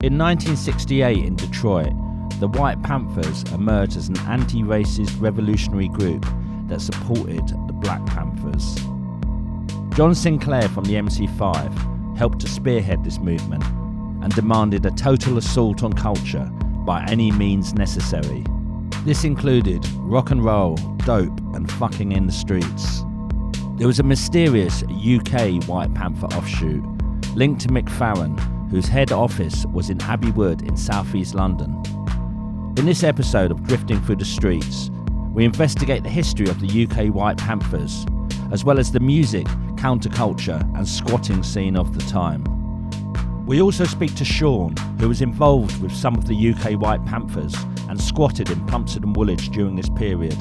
In 1968 in Detroit, the White Panthers emerged as an anti-racist revolutionary group that supported the Black Panthers. John Sinclair from the MC5 helped to spearhead this movement and demanded a total assault on culture by any means necessary. This included rock and roll, dope and fucking in the streets. There was a mysterious UK White Panther offshoot linked to Mick Farren, whose head office was in Abbey Wood in southeast London. In this episode of Drifting Through the Streets, we investigate the history of the UK White Panthers, as well as the music, counterculture and squatting scene of the time. We also speak to Sean, who was involved with some of the UK White Panthers and squatted in Plumstead and Woolwich during this period.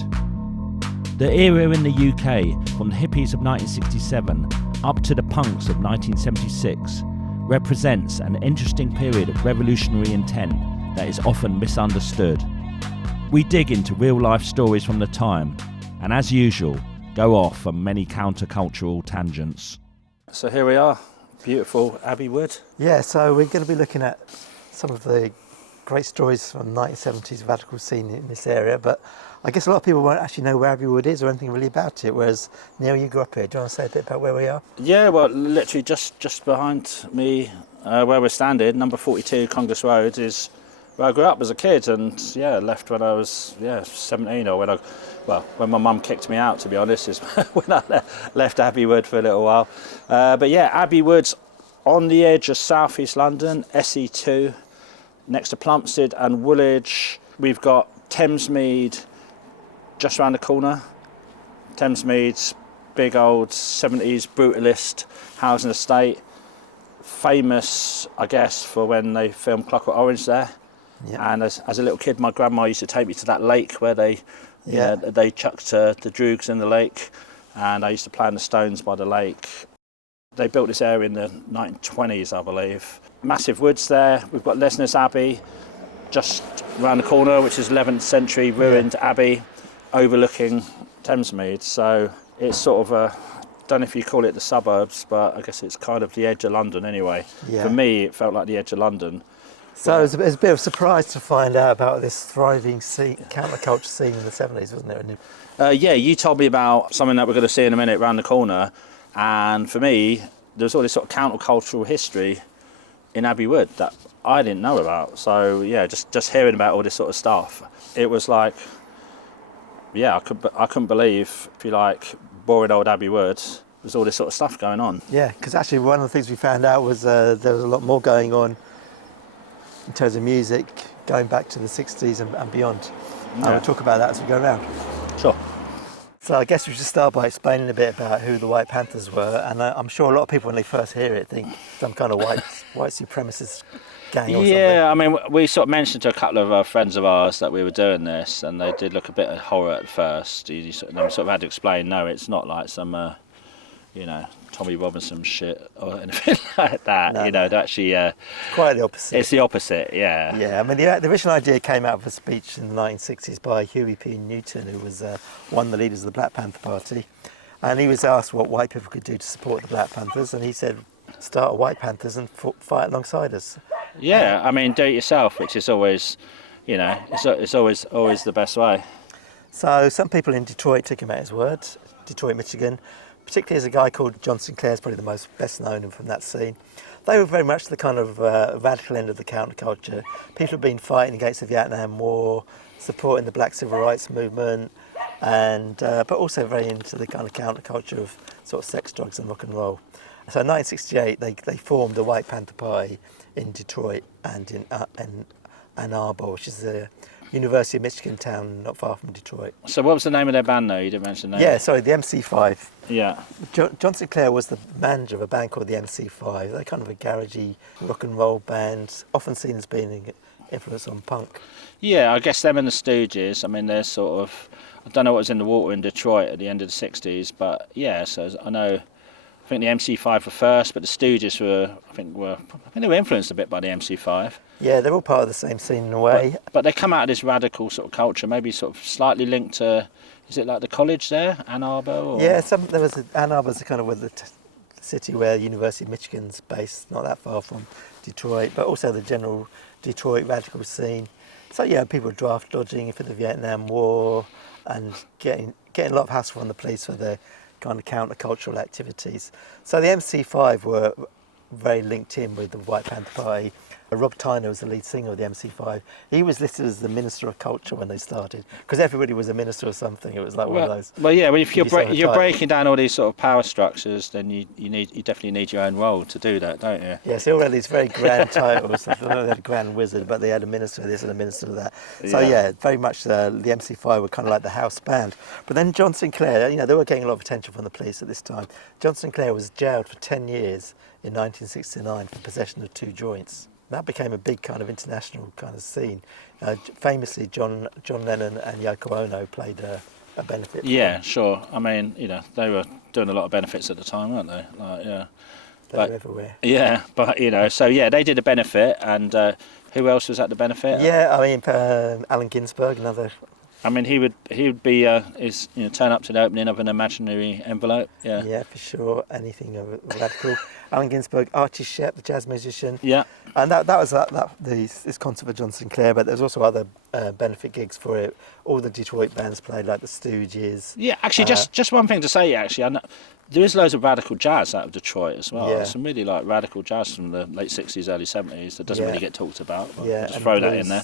The era in the UK, from the hippies of 1967 up to the punks of 1976, represents an interesting period of revolutionary intent that is often misunderstood. We dig into real-life stories from the time, and as usual, go off on many countercultural tangents. So here we are, beautiful Abbey Wood. Yeah, so we're going to be looking at some of the great stories from the 1970s radical scene in this area, but I guess a lot of people won't actually know where Abbey Wood is or anything really about it, whereas Neil, you grew up here. Do you want to say a bit about where we are? Yeah, well, literally just behind me, where we're standing, number 42 Congress Road, is where I grew up as a kid, and left when I was 17, or when my mum kicked me out, to be honest, is when I left Abbey Wood for a little while. But yeah, Abbey Wood's on the edge of southeast London, SE2, next to Plumstead and Woolwich. We've got Thamesmead just around the corner. Thamesmead's big old 70s brutalist housing estate, famous, I guess, for when they filmed Clockwork Orange there. Yeah. And as a little kid, my grandma used to take me to that lake where they chucked the droogs in the lake, and I used to play on the stones by the lake. They built this area in the 1920s, I believe. Massive woods there. We've got Lesness Abbey just around the corner, which is 11th century ruined abbey overlooking Thamesmead. So it's sort of I don't know if you call it the suburbs, but I guess it's kind of the edge of London anyway. Yeah. For me, it felt like the edge of London. So it was a bit of a surprise to find out about this thriving counterculture scene in the 70s, wasn't it? Yeah, you told me about something that we're going to see in a minute around the corner, and for me, there's all this sort of countercultural history in Abbey Wood that I didn't know about. So yeah, just hearing about all this sort of stuff, it was like, I couldn't believe, if you like, boring old Abbey Wood, there's all this sort of stuff going on. Yeah, because actually one of the things we found out was there was a lot more going on in terms of music going back to the 60s and beyond. And we'll talk about that as we go around. Sure. So I guess we should start by explaining a bit about who the White Panthers were, and I'm sure a lot of people when they first hear it think some kind of white supremacist gang or something. Yeah, I mean, we sort of mentioned to a couple of our friends of ours that we were doing this, and they did look a bit of horror at first. They sort of had to explain, no, it's not like some, Tommy Robinson shit or anything like that. They're actually quite the opposite. It's the opposite, yeah. Yeah, I mean, the original idea came out of a speech in the 1960s by Huey P. Newton, who was one of the leaders of the Black Panther Party, and he was asked what white people could do to support the Black Panthers, and he said, start a White Panthers and fight alongside us. Yeah, I mean, do it yourself, which is always, it's always the best way. So some people in Detroit took him at his word, Detroit, Michigan. Particularly there's a guy called John Sinclair, is probably the most best known from that scene. They were very much the kind of radical end of the counterculture. People have been fighting against the Vietnam War, supporting the Black Civil Rights movement, and but also very into the kind of counterculture of sort of sex, drugs and rock and roll. So in 1968 they formed the White Panther Party in Detroit and in Ann Arbor, which is a University of Michigan town not far from Detroit. So what was the name of their band though? You didn't mention that. Yeah, sorry, the MC5. Yeah. John Sinclair was the manager of a band called the MC5. They're kind of a garagey rock and roll band, often seen as being influenced on punk. Yeah, I guess them and the Stooges, I mean, they're sort of, I don't know what was in the water in Detroit at the end of the 60s, but yeah, so I think the MC5 were first, but the Stooges I think they were influenced a bit by the MC5. Yeah, they're all part of the same scene in a way. But they come out of this radical sort of culture, maybe sort of slightly linked to, is it like the college there, Ann Arbor? Or? Yeah, Ann Arbor's kind of where the city where University of Michigan's based, not that far from Detroit, but also the general Detroit radical scene. So yeah, people draft dodging for the Vietnam War and getting a lot of hassle from the police for their kind of countercultural activities. So the MC5 were very linked in with the White Panther Party. Rob Tyner was the lead singer of the MC5. He was listed as the Minister of Culture when they started, because everybody was a minister of something. It was like one of those. Well, yeah. Well, if you're breaking down all these sort of power structures, then you definitely need your own role to do that, don't you? Yes, they all had these very grand titles. I don't know, they had a grand wizard, but they had a minister of this and a minister of that. So yeah, very much the MC5 were kind of like the house band. But then John Sinclair, they were getting a lot of attention from the police at this time. John Sinclair was jailed for 10 years in 1969 for possession of 2 joints. That became a big kind of international kind of scene. Famously, John Lennon and Yoko Ono played a benefit. Yeah, sure. I mean, they were doing a lot of benefits at the time, weren't they? They were everywhere. Yeah, but so yeah, they did a benefit, and who else was at the benefit? Yeah, I mean, Allen Ginsberg, another. I mean, he would be turn up to the opening of an imaginary envelope. Yeah. Yeah, for sure. Anything radical. Allen Ginsberg, Archie Shepp, the jazz musician. Yeah. And that was this concert for John Sinclair, but there's also other benefit gigs for it. All the Detroit bands played, like the Stooges. Yeah, actually, just one thing to say. Actually, I know there is loads of radical jazz out of Detroit as well. Yeah. Some really radical jazz from the late '60s, early '70s that doesn't really get talked about. Yeah, just throw that in there.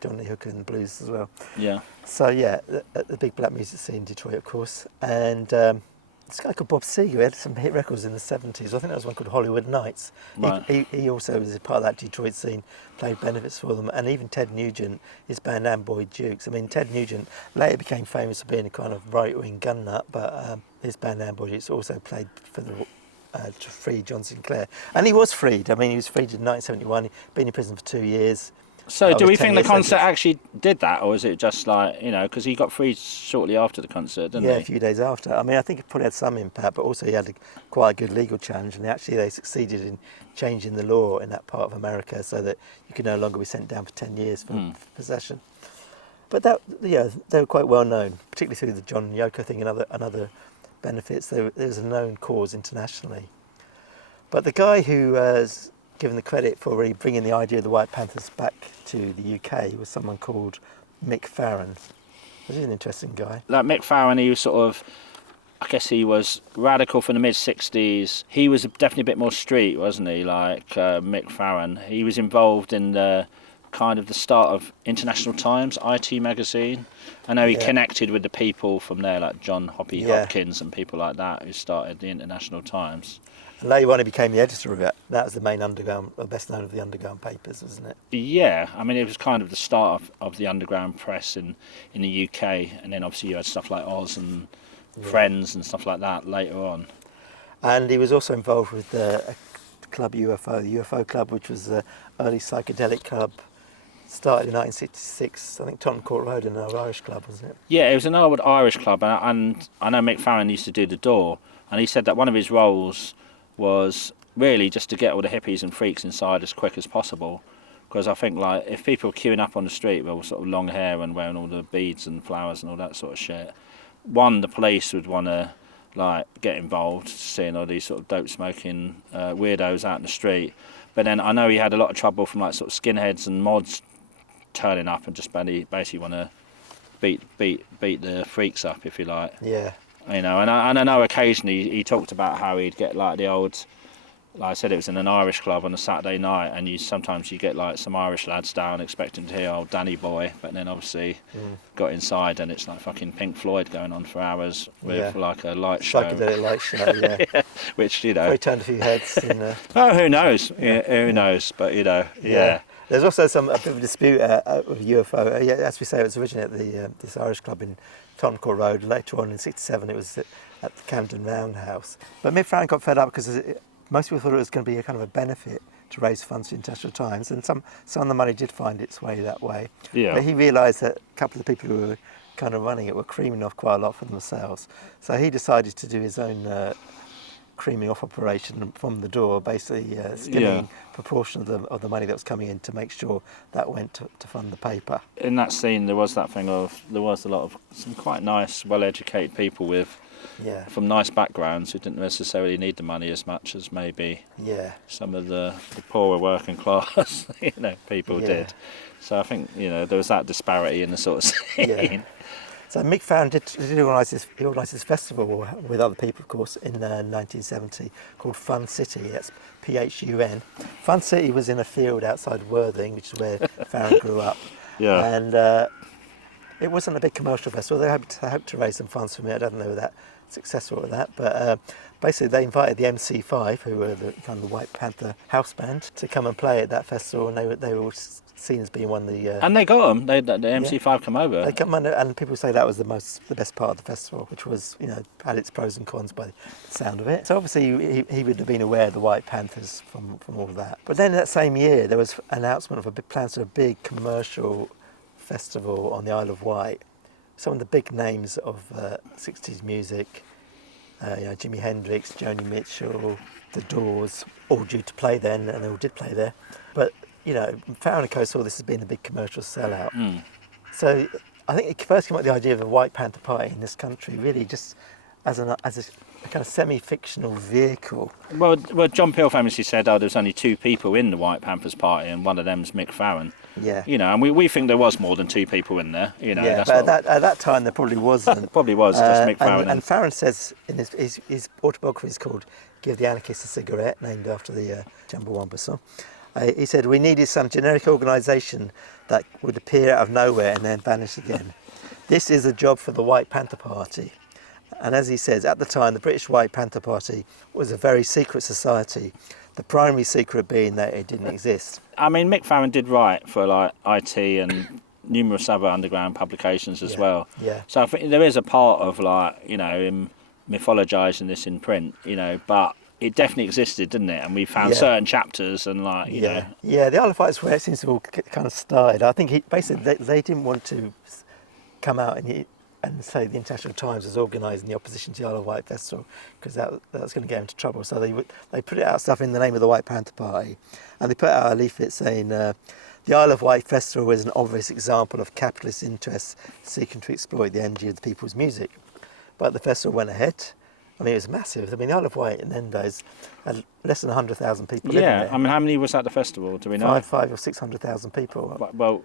Johnny Hooker and the blues as well. Yeah. So yeah, the big black music scene in Detroit, of course, and this guy called Bob Seger had some hit records in the 70s. I think there was one called Hollywood Nights. Right. He also was a part of that Detroit scene, played benefits for them, and even Ted Nugent, his band Amboy Dukes. I mean, Ted Nugent later became famous for being a kind of right-wing gun nut, but his band Amboy Dukes also played for the to free John Sinclair, and he was freed. I mean, he was freed in 1971. He'd been in prison for 2 years. So do we think the concert actually did that, or is it just because he got freed shortly after the concert, didn't he? Yeah, a few days after. I mean, I think it probably had some impact, but also he had quite a good legal challenge, and they succeeded in changing the law in that part of America so that you could no longer be sent down for 10 years for possession. But they were quite well known, particularly through the John Yoko thing and other benefits. There was a known cause internationally. But the guy who was given the credit for really bringing the idea of the White Panthers back to the UK was someone called Mick Farren. He's an interesting guy. Like Mick Farren, he was I guess he was radical from the mid-60s. He was definitely a bit more street, wasn't he? Like Mick Farren. He was involved in the start of International Times, IT magazine. I know he connected with the people from there, like John Hopkins and people like that, who started the International Times. And later on he became the editor of it. That was the main best known of the underground papers, wasn't it? Yeah, I mean, it was kind of the start of the underground press in the UK, and then obviously you had stuff like Oz and Friends and stuff like that later on. And he was also involved with the club UFO, the UFO Club, which was an early psychedelic club, started in 1966, I think Tottenham Court Road, in an Irish club, wasn't it? Yeah, it was an old Irish club, and I know Mick Farren used to do the door, and he said that one of his roles was really just to get all the hippies and freaks inside as quick as possible, because I think if people were queuing up on the street with sort of long hair and wearing all the beads and flowers and all that sort of shit, the police would want to get involved, seeing all these sort of dope smoking weirdos out in the street. But then I know he had a lot of trouble from sort of skinheads and mods turning up and just basically want to beat the freaks up, if you like. Yeah. And I know occasionally he talked about how he'd get the old, like I said, it was in an Irish club on a Saturday night, and sometimes you get some Irish lads down expecting to hear old Danny Boy, but then obviously got inside and it's fucking Pink Floyd going on for hours with a light show. Psychedelic light show, yeah. Yeah. Which, Probably turned a few heads. Oh, who knows? Yeah, who knows? But, yeah. There's also a bit of a dispute with UFO. As we say, it was originally at this Irish club in Tottenham Court Road. Later on in '67, it was at the Camden Roundhouse. But Mick Farren got fed up because most people thought it was going to be a kind of a benefit to raise funds for International Times, and some of the money did find its way that way. Yeah. But he realised that a couple of the people who were kind of running it were creaming off quite a lot for themselves. So he decided to do his own creaming off operation from the door, basically skimming proportion of the money that was coming in to make sure that went to fund the paper. In that scene, there was a lot of some quite nice, well-educated people from nice backgrounds who didn't necessarily need the money as much as maybe some of the poorer working class people did. So I think there was that disparity in the sort of scene. Yeah. So Mick Farren did organise this festival with other people, of course, in 1970 called Fun City. That's Phun. Fun City was in a field outside Worthing, which is where Farren grew up. Yeah. And it wasn't a big commercial festival. They hoped to raise some funds from it. I don't know if they were that successful with that, but basically they invited the MC5, who were the kind of the White Panther house band, to come and play at that festival, and they were seen as being one of the... and they got them. The MC5 come over. They come under, and people say that was the best part of the festival, which was, had its pros and cons by the sound of it. So obviously he would have been aware of the White Panthers from all of that. But then that same year, there was an announcement of plans for a big commercial festival on the Isle of Wight. Some of the big names of 60s music, Jimi Hendrix, Joni Mitchell, The Doors, all due to play then, and they all did play there. But Farren & Co saw this as being a big commercial sellout. So I think it first came up with the idea of a White Panther Party in this country, really just as a kind of semi-fictional vehicle. Well, John Peel famously said, there's only 2 people in the White Panthers Party, and one of them's Mick Farren. Yeah. And we think there was more than 2 people in there. Yeah, but at that time there probably wasn't. Probably was just Mick Farren. And Farren says in his autobiography is called "Give the Anarchist a Cigarette," named after the Chumbawamba song. He said, "We needed some generic organisation that would appear out of nowhere and then vanish again. This is a job for the White Panther Party." And as he says, at the time, the British White Panther Party was a very secret society, the primary secret being that it didn't exist. I mean, Mick Farren did write for IT and numerous other underground publications as well. Yeah. So I think there is a part of him mythologising this in print, but it definitely existed, didn't it? And we found certain chapters and Yeah, the Isle of Wight is where it seems to have all kind of started. I think basically they didn't want to come out and say the International Times was organising the opposition to the Isle of Wight Festival, because that was going to get them into trouble. So they put out stuff in the name of the White Panther Party, and they put out a leaflet saying the Isle of Wight Festival is an obvious example of capitalist interests seeking to exploit the energy of the people's music. But the festival went ahead. I mean, it was massive. I mean, the Isle of Wight in them days had less than 100,000 people living there. I mean, how many was at the festival? Do we know? 500,000 or 600,000 people. Well,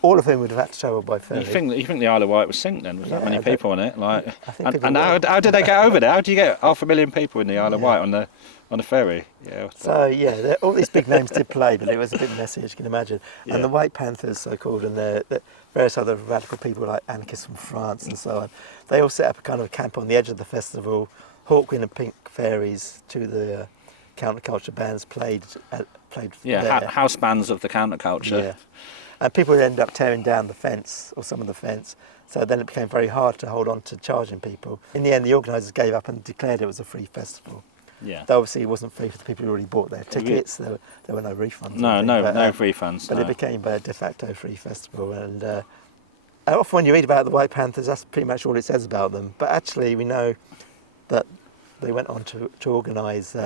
all of whom would have had to travel by ferry. You think the Isle of Wight was synced then? Was that many people on it? And how did they get over there? How do you get 500,000 people in the Isle of Wight on the ferry? Yeah. So all these big names did play, but it was a bit messy, as you can imagine. Yeah. And the White Panthers, so-called, and the various other radical people like anarchists from France and so on, they all set up a kind of camp on the edge of the festival. Hawkwind and Pink Fairies, 2 of the counterculture bands played there. House bands of the counterculture. Yeah, and people would end up tearing down the fence, or some of the fence, so then it became very hard to hold on to charging people. In the end, the organisers gave up and declared it was a free festival. Yeah. Though obviously it wasn't free for the people who already bought their tickets, there were no refunds. No free funds. But it became a de facto free festival, and often when you read about the White Panthers, that's pretty much all it says about them. But actually we know that they went on to organise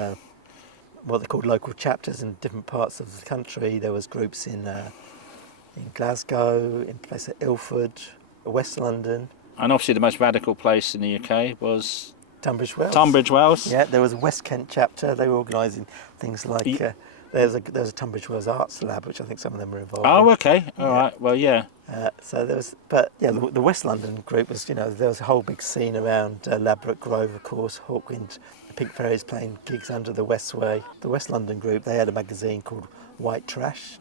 what they called local chapters in different parts of the country. There was groups in Glasgow, in places like Ilford, West London. And obviously the most radical place in the UK was... Tunbridge Wells. Yeah, there was a West Kent chapter. They were organising things like... There was a Tunbridge Wells Arts Lab, which I think some of them were involved in. Oh, okay. All right. Well, yeah. So there was... But, yeah, the West London group was, there was a whole big scene around Ladbroke Grove, of course, Hawkwind, the Pink Fairies playing gigs under the Westway. The West London group, they had a magazine called White Trash,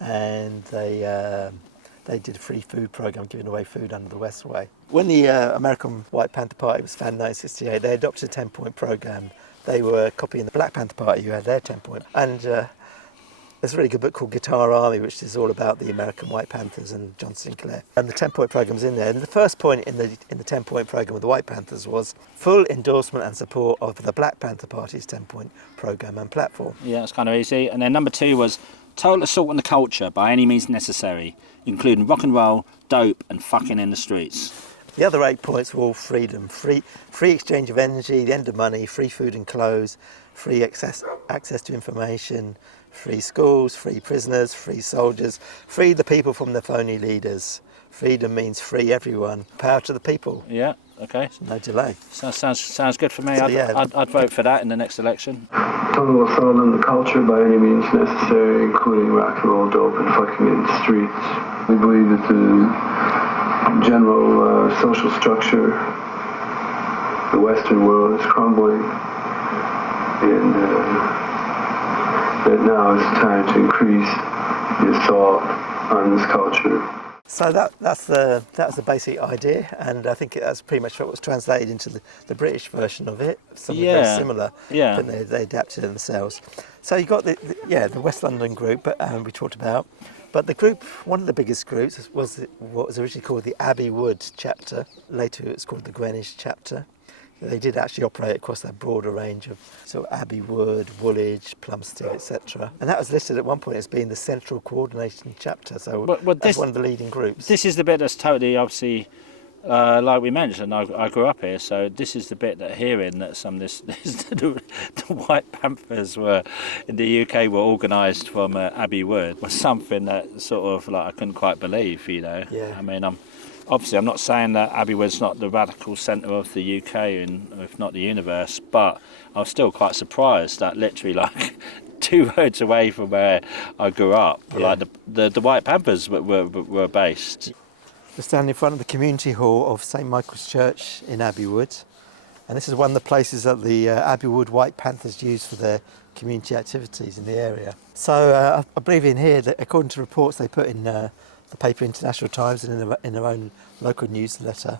and they did a free food programme giving away food under the Westway. When the American White Panther Party was founded in 1968, they adopted a 10-point programme. They were copying the Black Panther Party, who had their 10-point. And there's a really good book called Guitar Army, which is all about the American White Panthers and John Sinclair. And the 10-point programme's in there. And the first point in the 10-point programme with the White Panthers was full endorsement and support of the Black Panther Party's 10-point programme and platform. Yeah, it's kind of easy. And then number 2 was total assault on the culture by any means necessary, including rock and roll, dope and fucking in the streets. The other 8 points were all freedom: free exchange of energy, the end of money, free food and clothes, free access to information, free schools, free prisoners, free soldiers, free the people from their phony leaders. Freedom means free everyone. Power to the people. Yeah. Okay. No delay. Sounds good for me. So, I'd vote for that in the next election. Total assault on the culture by any means necessary, including rock and roll, dope, and fucking in the streets. We believe that the general social structure, the Western world, is crumbling, and that now is the time to increase the assault on this culture. So that was the basic idea, and I think that's pretty much what was translated into the British version of it. Something very similar, but they adapted it themselves. So you got the West London group we talked about, but the group, one of the biggest groups, was what was originally called the Abbey Wood chapter. Later it's called the Greenwich chapter. They did actually operate across that broader range of sort of Abbey Wood, Woolwich, Plumstead, etc. And that was listed at one point as being the central coordination chapter, so that's one of the leading groups. This is the bit that's totally, obviously, like we mentioned, I grew up here, so this is the bit that hearing that the White Panthers were in the UK were organised from Abbey Wood was something that sort of like I couldn't quite believe, you know. Yeah. I mean, I'm not saying that Abbey Wood's not the radical centre of the UK, and if not the universe, but I was still quite surprised that literally like 2 roads away from where I grew up, like the White Panthers were based. We're standing in front of the community hall of St Michael's Church in Abbey Wood, and this is one of the places that the Abbey Wood White Panthers use for their community activities in the area. So I believe in here that according to reports they put in the paper International Times and in their own local newsletter,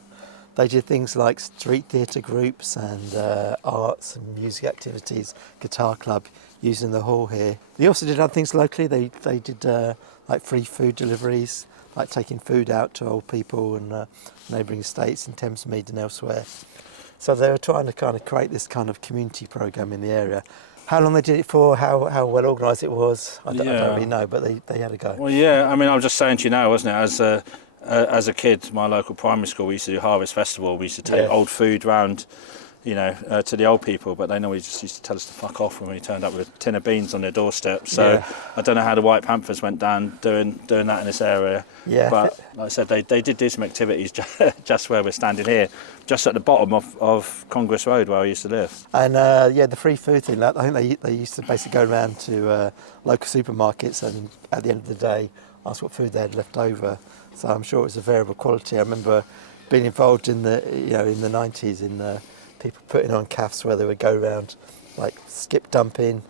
they did things like street theatre groups and arts and music activities, guitar club, using the hall here. They also did other things locally. They did like free food deliveries, like taking food out to old people and neighbouring estates in Thamesmead and elsewhere. So they were trying to kind of create this kind of community programme in the area. How long they did it for, how well organised it was, I don't really know, but they had a go. Well, yeah, I mean, I was just saying to you now, wasn't it, as a kid, my local primary school, we used to do Harvest Festival. We used to take old food round, you know, to the old people, but they normally just used to tell us to fuck off when we turned up with a tin of beans on their doorstep. So I don't know how the White Panthers went down doing that in this area. Yeah. But like I said, they did do some activities just where we're standing here, just at the bottom of Congress Road where I used to live. And the free food thing, I think they used to basically go around to local supermarkets and at the end of the day ask what food they had left over. So I'm sure it was a variable quality. I remember being involved in the 90s in people putting on CAFs where they would go around like skip dumping,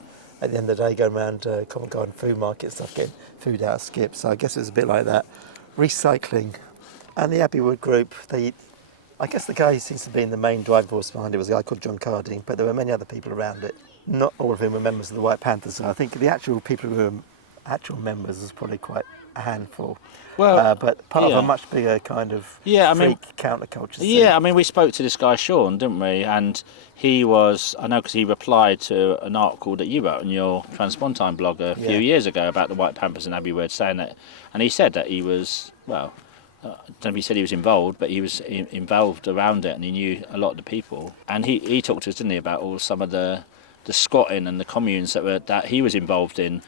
at the end of the day going around Covent Garden food market and stuff, getting food out of skip. So I guess it was a bit like that. Recycling. And the Abbey Wood group, I guess the guy who seems to be the main driving force behind it was a guy called John Carding, but there were many other people around it. Not all of whom were members of the White Panthers. So I think the actual people who were actual members was probably quite a handful. Well, but part of a much bigger kind of freak counterculture scene. Yeah, I mean, we spoke to this guy Sean, didn't we? And he was, I know, because he replied to an article that you wrote on your Transpontine blog a few years ago about the White Panthers and Abbey Wood, saying that, and he said that he was, well, I don't know if he said he was involved, but he was involved around it, and he knew a lot of the people. And he talked to us, didn't he, about all some of the squatting and the communes that he was involved in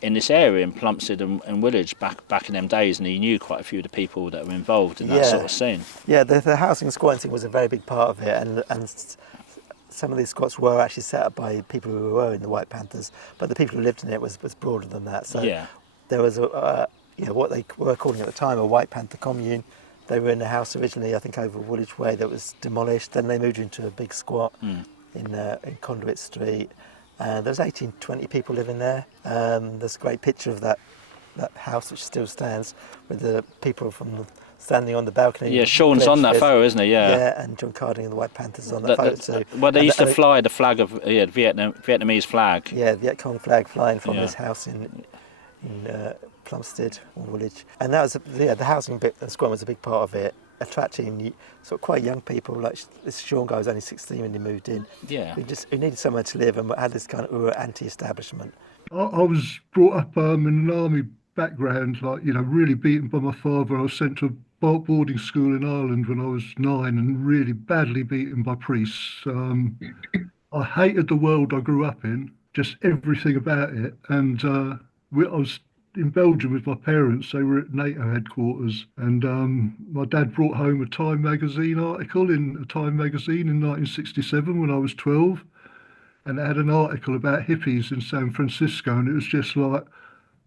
this area in Plumstead and Woolwich back in them days, and he knew quite a few of the people that were involved in that sort of scene. Yeah, the housing and squatting thing was a very big part of it, and some of these squats were actually set up by people who were in the White Panthers, but the people who lived in it was broader than that. So there was what they were calling at the time a White Panther commune. They were in a house originally, I think, over Woolwich Way that was demolished. Then they moved into a big squat in Conduit Street. There's 18, 20 people living there. There's a great picture of that house which still stands with the people standing on the balcony. Yeah, Sean's on that photo, isn't he? Yeah, and John Carding and the White Panthers on that photo too. Well, they used to fly the flag of Vietnamese flag. Yeah, the Viet Cong flag flying from this house in Plumstead or Woolwich. And that was the housing bit, and squat was a big part of it, attracting sort of quite young people. Like this Sean guy was only 16 when he moved in. Yeah, who needed somewhere to live and had this kind of, we were anti-establishment. I was brought up in an army background, like, really beaten by my father. I was sent to boarding school in Ireland when I was 9 and really badly beaten by priests. I hated the world I grew up in, just everything about it. And I was in Belgium with my parents. They were at NATO headquarters, and my dad brought home a Time magazine article in a Time magazine in 1967 when I was 12, and it had an article about hippies in San Francisco, and it was just like,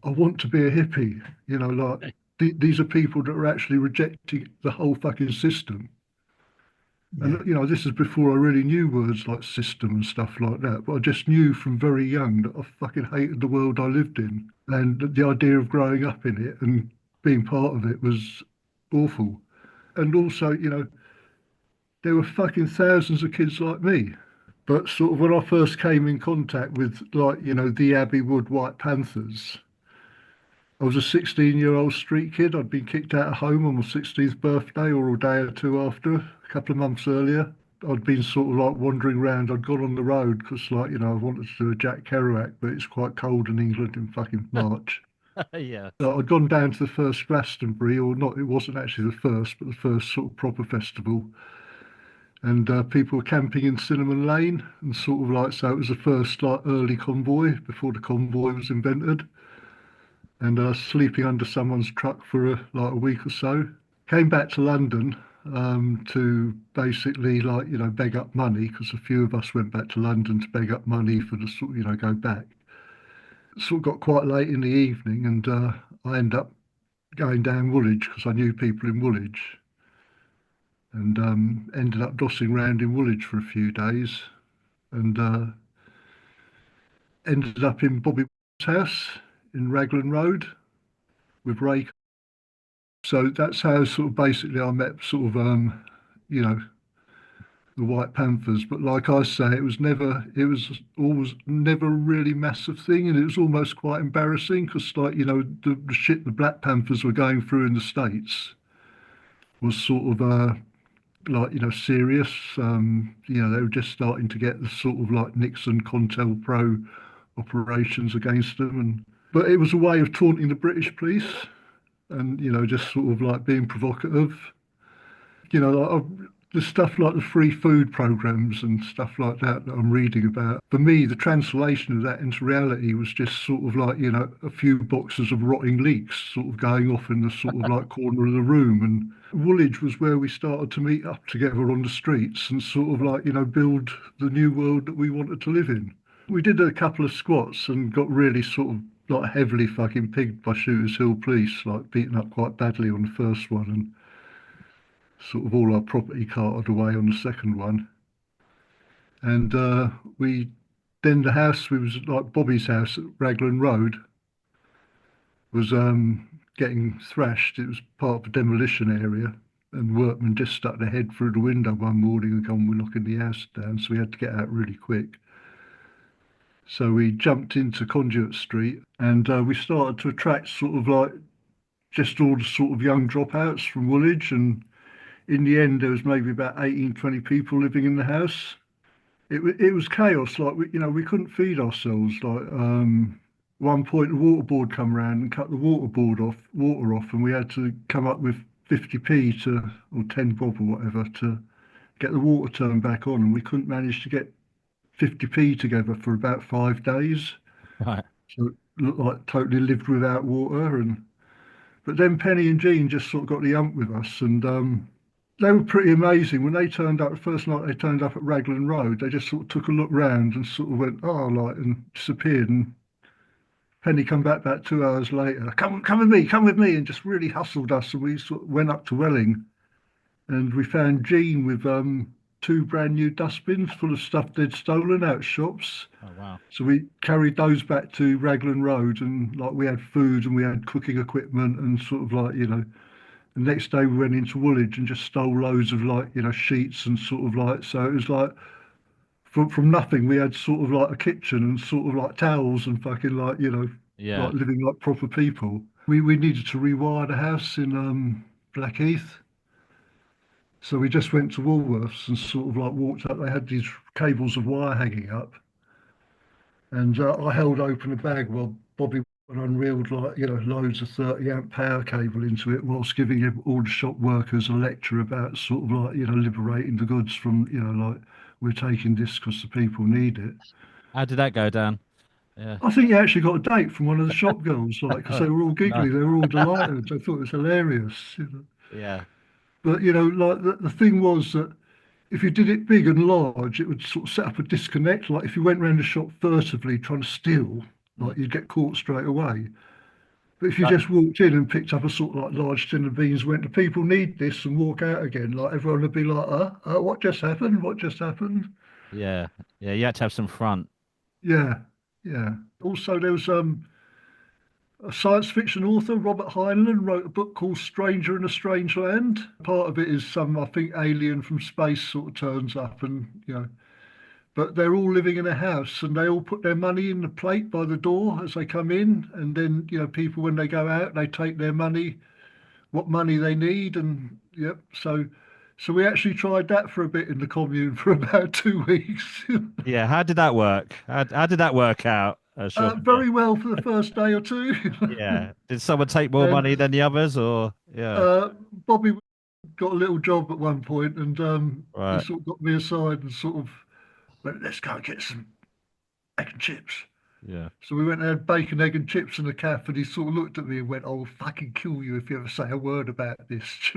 I want to be a hippie, you know, like these are people that are actually rejecting the whole fucking system. And you know, this is before I really knew words like system and stuff like that. But I just knew from very young that I fucking hated the world I lived in, and the idea of growing up in it and being part of it was awful. And also, you know, there were fucking thousands of kids like me. But sort of when I first came in contact with, like, you know, the Abbey Wood White Panthers, I was a 16-year-old street kid. I'd been kicked out of home on my 16th birthday or a day or two after, a couple of months earlier. I'd been sort of like wandering around. I'd gone on the road because, like, you know, I wanted to do a Jack Kerouac, but it's quite cold in England in fucking March. Yeah. So I'd gone down to the first Glastonbury, or not, it wasn't actually the first, but the first sort of proper festival. And people were camping in Cinnamon Lane, and sort of like, so it was the first like early convoy before the convoy was invented. And sleeping under someone's truck for like a week or so. Came back to London to basically, like, you know, beg up money, because a few of us went back to London to beg up money for the sort, you know, go back. Sort of got quite late in the evening, and I ended up going down Woolwich because I knew people in Woolwich, and ended up dossing around in Woolwich for a few days, and ended up in Bobby house in Raglan Road with Ray. So that's how sort of basically I met sort of you know, the White Panthers. But like I say, it was always never a really massive thing, and it was almost quite embarrassing because, like, you know, the shit the Black Panthers were going through in the States was sort of like, you know, serious. You know, they were just starting to get the sort of like Nixon CONTELPRO operations against them, and but it was a way of taunting the British police and, you know, just sort of like being provocative. You know, like, the stuff like the free food programs and stuff like that that I'm reading about. For me, the translation of that into reality was just sort of like, you know, a few boxes of rotting leeks sort of going off in the sort of like corner of the room. And Woolwich was where we started to meet up together on the streets and sort of like, you know, build the new world that we wanted to live in. We did a couple of squats and got really sort of like heavily fucking pigged by Shooters Hill police, like beaten up quite badly on the first one, and sort of all our property carted away on the second one. And we then the house, we was like Bobby's house at Raglan Road, was getting thrashed. It was part of a demolition area, and workmen just stuck their head through the window one morning and gone, "We're knocking the house down." So we had to get out really quick. So we jumped into Conduit Street, and we started to attract sort of like just all the sort of young dropouts from Woolwich. And in the end, there was maybe about 18, 20 people living in the house. It was chaos. Like, you know, we couldn't feed ourselves. Like, one point, the water board come around and cut the water off, and we had to come up with 50p or 10 bob or whatever to get the water turned back on, and we couldn't manage to get 50p together for about 5 days. Right. So it looked like totally lived without water. But then Penny and Jean just sort of got the hump with us, and they were pretty amazing. When they turned up, the first night they turned up at Raglan Road, they just sort of took a look round and sort of went, "Oh," like, and disappeared. And Penny come back about 2 hours later, come with me, and just really hustled us. And we sort of went up to Welling, and we found Jean with 2 brand new dustbins full of stuff they'd stolen out of shops. Oh, wow. So we carried those back to Raglan Road, and like we had food and we had cooking equipment and sort of like, you know, the next day we went into Woolwich and just stole loads of, like, you know, sheets and sort of like, so it was like from nothing we had sort of like a kitchen and sort of like towels and fucking, like, you know, Yeah. like living like proper people. We needed to rewire the house in Blackheath. So we just went to Woolworths and sort of like walked up. They had these cables of wire hanging up, and I held open a bag while Bobby and unreeled like loads of 30-amp power cable into it, whilst giving all the shop workers a lecture about sort of like liberating the goods from like we're taking this because the people need it. How did that go down? Yeah. I think he actually got a date from one of the shop girls, like, because they were all No. giggly, they were all delighted. They thought it was hilarious. Yeah. But like the thing was that if you did it big and large, it would sort of set up a disconnect. Like if you went around the shop furtively trying to steal, Mm. like you'd get caught straight away. But if you But just walked in and picked up a sort of like large tin of beans, went, "The people need this," and walk out again, like everyone would be like, what just happened? What just happened?" yeah, yeah, you had to have some front. Yeah, yeah. Also, there was a science fiction author, Robert Heinlein, wrote a book called Stranger in a Strange Land. Part of it is some, I think, alien from space sort of turns up and, but they're all living in a house and they all put their money in the plate by the door as they come in. And then, people, when they go out, they take their money, what money they need. And, yep. So we actually tried that for a bit in the commune for about 2 weeks. Yeah, how did that work? How did that work out? Sure. Yeah. Very well for the first day or two. Yeah. Did someone take more Then money than the others, or yeah? Bobby got a little job at one point, and he Right. sort of got me aside and sort of went, "Let's go and get some egg and chips." Yeah. So we went and had bacon, egg, and chips in the cafe, and he sort of looked at me and went, "I'll fucking kill you if you ever say a word about this."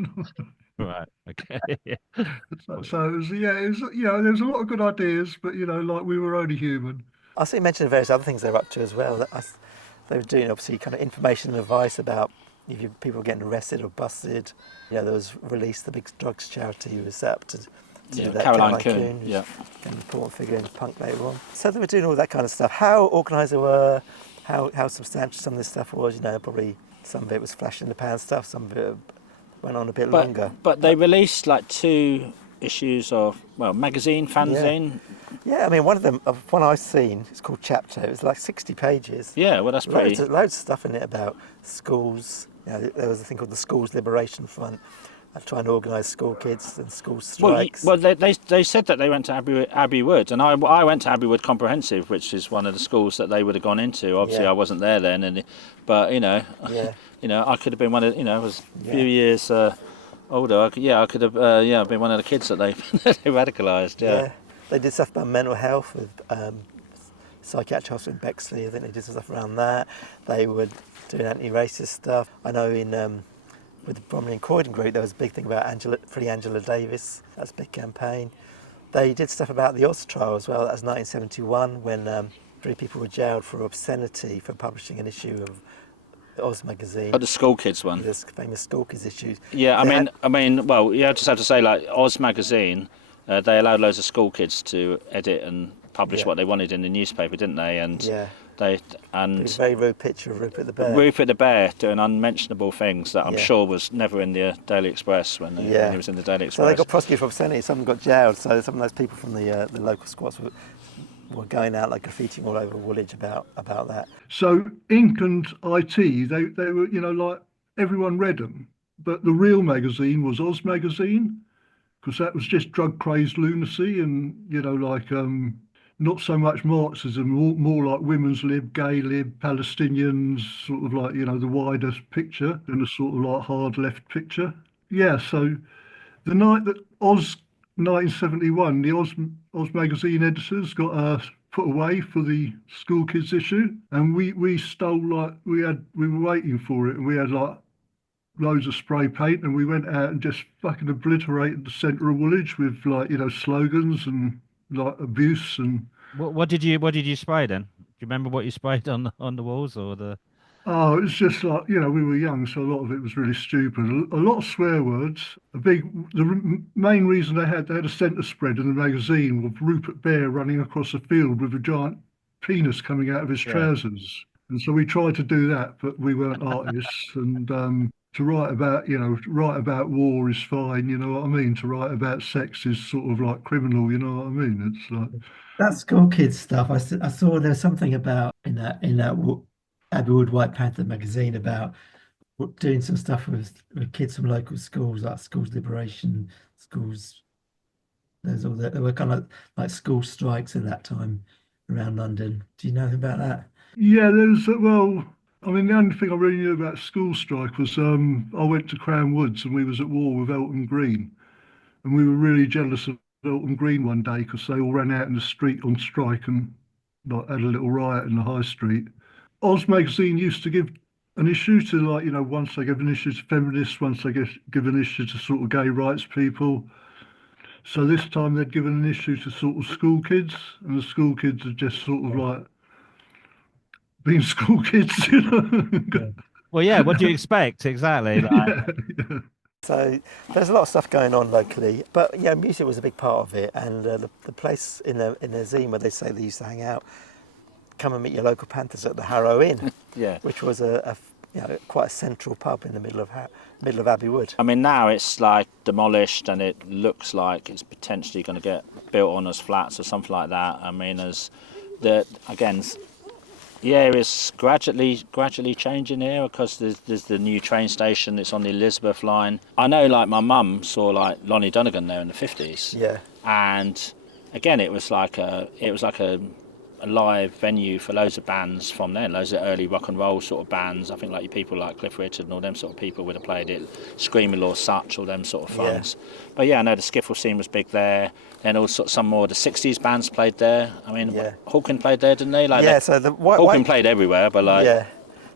Right. Okay. Yeah. So it was, yeah, it was, there was a lot of good ideas, but like we were only human. I see you mentioned various other things they're up to as well. They were doing obviously kind of information and advice about if people were getting arrested or busted. There was Release, the big drugs charity, who was set up to Yeah, do that. Caroline Coon, Coon. Yeah. an important figure in punk later on. So they were doing all that kind of stuff. How organised they were, how substantial some of this stuff was. Probably some of it was flash in the pan stuff, some of it went on a bit longer. But they released like 2 issues of magazine, fanzine. Yeah, I mean, one of them, one I've seen, it's called Chapter. It was like 60 pages. Yeah, well that's pretty. Loads of stuff in it about schools. There was a thing called the Schools Liberation Front, trying to organise school kids and school strikes. Well, they said that they went to Abbey Wood, and I went to Abbey Wood Comprehensive, which is one of the schools that they would have gone into. Obviously, Yeah. I wasn't there then, but Yeah. I could have been one of I was a few years older. I could have been one of the kids that they they radicalised. Yeah. They did stuff about mental health with psychiatric hospital in Bexley. I think they did some stuff around that. They were doing anti-racist stuff. I know with the Bromley and Croydon group, there was a big thing about Free Angela Davis. That's a big campaign. They did stuff about the Oz trial as well. That was 1971 when 3 people were jailed for obscenity for publishing an issue of the Oz magazine. Oh, the school kids one. This famous school kids issue. Yeah, I mean, well, you just have to say like Oz magazine. They allowed loads of school kids to edit and publish what they wanted in the newspaper, didn't they? And It was a very rude picture of Rupert the Bear. Rupert the Bear doing unmentionable things that I'm sure was never in the Daily Express when he was in the Daily Express. So they got prosecuted for obscenity. Some got jailed. So some of those people from the local squats were going out like graffitiing all over Woolwich about that. So Ink and IT, they were, like everyone read them, but the real magazine was Oz magazine, because that was just drug crazed lunacy and not so much Marxism, more like women's lib, gay lib, Palestinians, sort of like the wider picture and a sort of like hard left picture. Yeah, so the night that Oz 1971, the Oz magazine editors got put away for the school kids issue, and we stole we were waiting for it, and we had like loads of spray paint, and we went out and just fucking obliterated the centre of Woolwich with slogans and like abuse and. What did you spray then? Do you remember what you sprayed on the walls or the? Oh, it was just like we were young, so a lot of it was really stupid. A lot of swear words. The main reason they had a centre spread in the magazine with Rupert Bear running across a field with a giant penis coming out of his trousers, and so we tried to do that, but we weren't artists and. To write about war is fine, you know what I mean? To write about sex is sort of like criminal, you know what I mean? It's like That school kids stuff. I saw there was something about in that Abbey Wood White Panther magazine about doing some stuff with kids from local schools, like schools liberation, schools. There were kind of like school strikes at that time around London. Do you know anything about that? yeah, there's well, I mean, the only thing I really knew about school strike was I went to Crown Woods and we was at war with Elton Green, and we were really jealous of Elton Green one day because they all ran out in the street on strike and like had a little riot in the high street. Oz magazine used to give an issue to, like, once they give an issue to feminists, once they give an issue to sort of gay rights people. So this time they'd given an issue to sort of school kids, and the school kids had just sort of like been school kids, Well, yeah. What do you expect exactly? Yeah. So there's a lot of stuff going on locally, but yeah, music was a big part of it. And the place in the zine where they say they used to hang out, come and meet your local Panthers at the Harrow Inn, Yeah. which was quite a central pub in the middle of Abbey Wood. I mean, now it's like demolished and it looks like it's potentially going to get built on as flats or something like that. I mean, the area's gradually changing here because there's the new train station that's on the Elizabeth line. I know, like, my mum saw like Lonnie Donegan there in the 50s. Yeah. And again, it was like a live venue for loads of bands from then, loads of early rock and roll sort of bands. I think like people like Cliff Richard and all them sort of people would have played it, Screaming Law Such, all them sort of funds. Yeah. But yeah, I know the skiffle scene was big there. Then also some more of the 60s bands played there. I mean, Hawken played there, didn't they? So the Hawken played everywhere, but like... Yeah.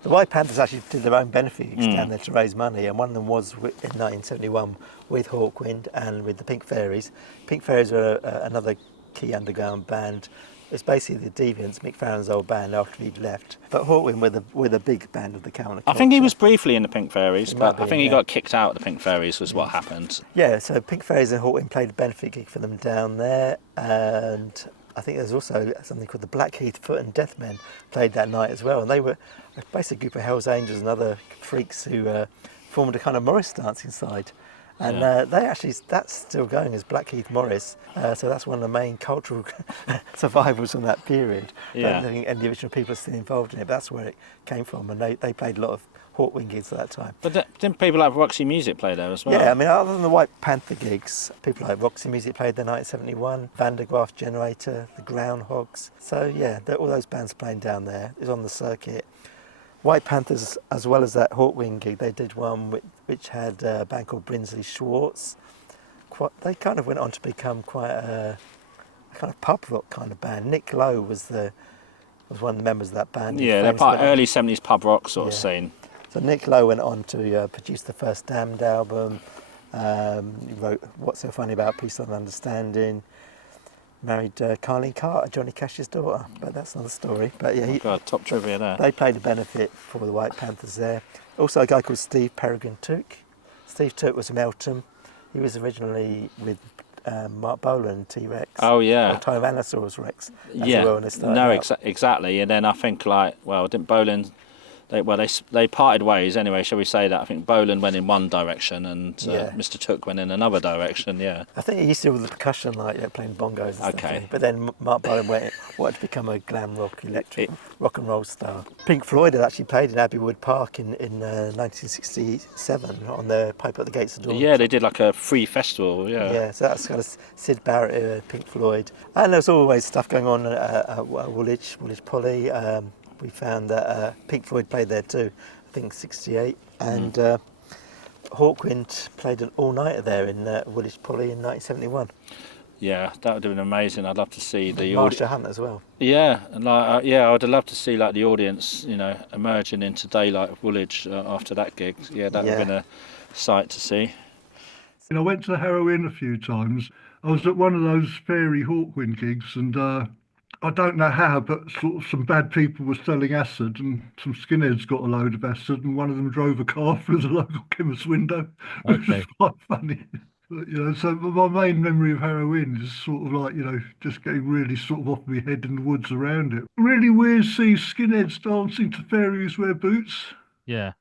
The White Panthers actually did their own benefit gigs down there to raise money, and one of them was in 1971 with Hawkwind and with the Pink Fairies. Pink Fairies were another key underground band. It's basically the Deviants, Mick Farren's old band after he'd left. But Hawkwind were the big band of the Counterculture. I think he was briefly in the Pink Fairies, but I think he got kicked out of the Pink Fairies was what happened. Yeah, so Pink Fairies and Hawkwind played a benefit gig for them down there, and I think there's also something called the Blackheath Foot and Deathmen played that night as well, and they were basically a group of Hells Angels and other freaks who formed a kind of Morris dancing side. And that's still going as Blackheath Morris. So that's one of the main cultural survivals from that period. Yeah. I don't think any original people are still involved in it, but that's where it came from. And they played a lot of Hawkwind gigs at that time. But didn't people like Roxy Music play there as well? Yeah, I mean, other than the White Panther gigs, people like Roxy Music played there 1971, Van der Graaf Generator, the Groundhogs. So yeah, all those bands playing down there. It was on the circuit. White Panthers, as well as that Hawkwind gig, they did one which had a band called Brinsley Schwartz. They kind of went on to become quite a kind of pub rock kind of band. Nick Lowe was one of the members of that band. Yeah, they're part early 70s pub rock sort of scene. So Nick Lowe went on to produce the first Damned album. He wrote What's So Funny About Peace and Understanding. Married Carleen Carter, Johnny Cash's daughter, but that's another story. But yeah, top trivia there. They played a benefit for the White Panthers there. Also, a guy called Steve Peregrine Took. Steve Took was from Eltham. He was originally with Mark Bolan, T-Rex. Oh yeah. Or Tyrannosaurus Rex. Exactly. And then I think didn't Bolan? They parted ways anyway, shall we say that? I think Bolan went in one direction and Mr. Took went in another direction, yeah. I think he used to do all the percussion, playing bongos and stuff. But then Mark Bolan wanted to become a glam rock, electric rock and roll star. Pink Floyd had actually played in Abbey Wood Park in 1967 on the Pipe at the Gates of Dawn. Yeah, they did like a free festival, yeah. Yeah, so that's kind of Sid Barrett era, Pink Floyd. And there's always stuff going on at Woolwich Polly. We found that Pink Floyd played there too, I think 68, and Hawkwind played an all-nighter there in Woolwich Polly in 1971. Yeah, that would have been amazing. I'd love to see the Marsha Hunt as well. Yeah, and I would have loved to see like the audience, emerging into daylight of Woolwich after that gig. Yeah, that would have been a sight to see. I went to the Harrow Inn a few times. I was at one of those fairy Hawkwind gigs, and I don't know how, but sort of some bad people were selling acid, and some skinheads got a load of acid, and one of them drove a car through the local chemist's window, which was quite funny. But, so my main memory of Harrow Inn is sort of like, just getting really sort of off my head in the woods around it. Really weird to see skinheads dancing to fairies wear boots. Yeah.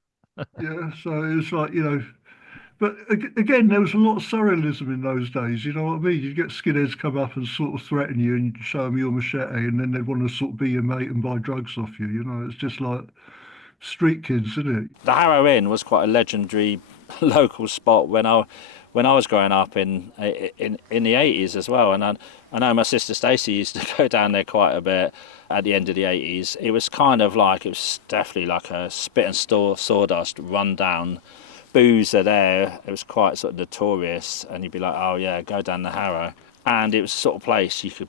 Yeah, so it was like, But again, there was a lot of surrealism in those days, you know what I mean? You'd get skinheads come up and sort of threaten you and you'd show them your machete, and then they'd want to sort of be your mate and buy drugs off you, It's just like street kids, isn't it? The Harrow Inn was quite a legendary local spot when when I was growing up in the 80s as well, and I know my sister Stacey used to go down there quite a bit at the end of the 80s. It was kind of like, it was definitely like a spit and sawdust rundown. Booze are there. It was quite sort of notorious, and you'd be like, oh yeah, go down the Harrow. And it was the sort of place you could